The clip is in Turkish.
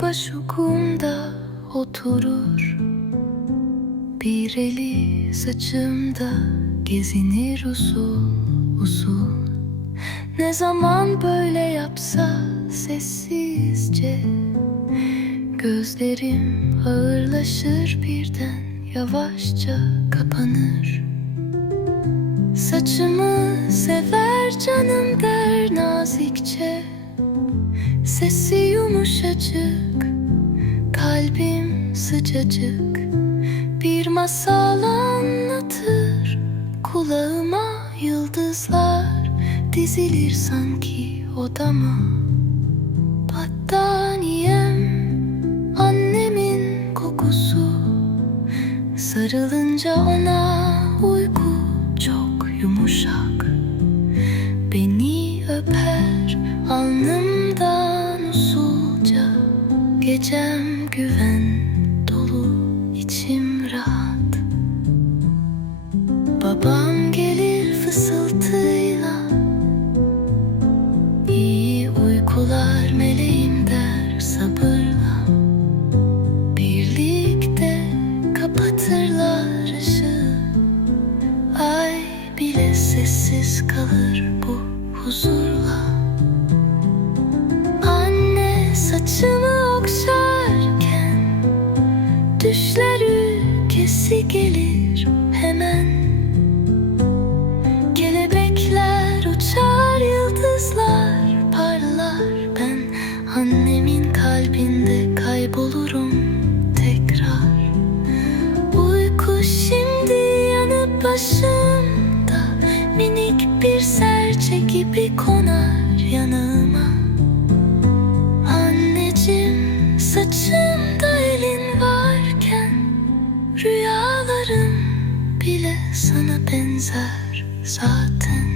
başukumda oturur. Bir eli saçımda gezinir usul usul Ne zaman böyle yapsa sessizce Gözlerim ağırlaşır birden yavaşça kapanır. Saçımı sever canım der nazikçe Sesi yumuşacık Kalbim sıcacık. Bir masal anlatır Kulağıma yıldızlar Dizilir sanki odama. Battaniyem Annemin kokusu. Sarılınca ona uyku çok yumuşak. Beni öper usulca Gecem güven dolu içim rahat. Babam gelir fısıltıyla. İyi uykular meleğim der sabırla. Birlikte kapatırlar ışığı. Ay bile sessiz kalır bu hemen. Kelebekler uçar yıldızlar parlar. Ben annemin kalbinde kaybolurum tekrar. Uyku şimdi yanı başımda Minik bir serçe gibi konar yanıma Rüyalarım bile sana benzer zaten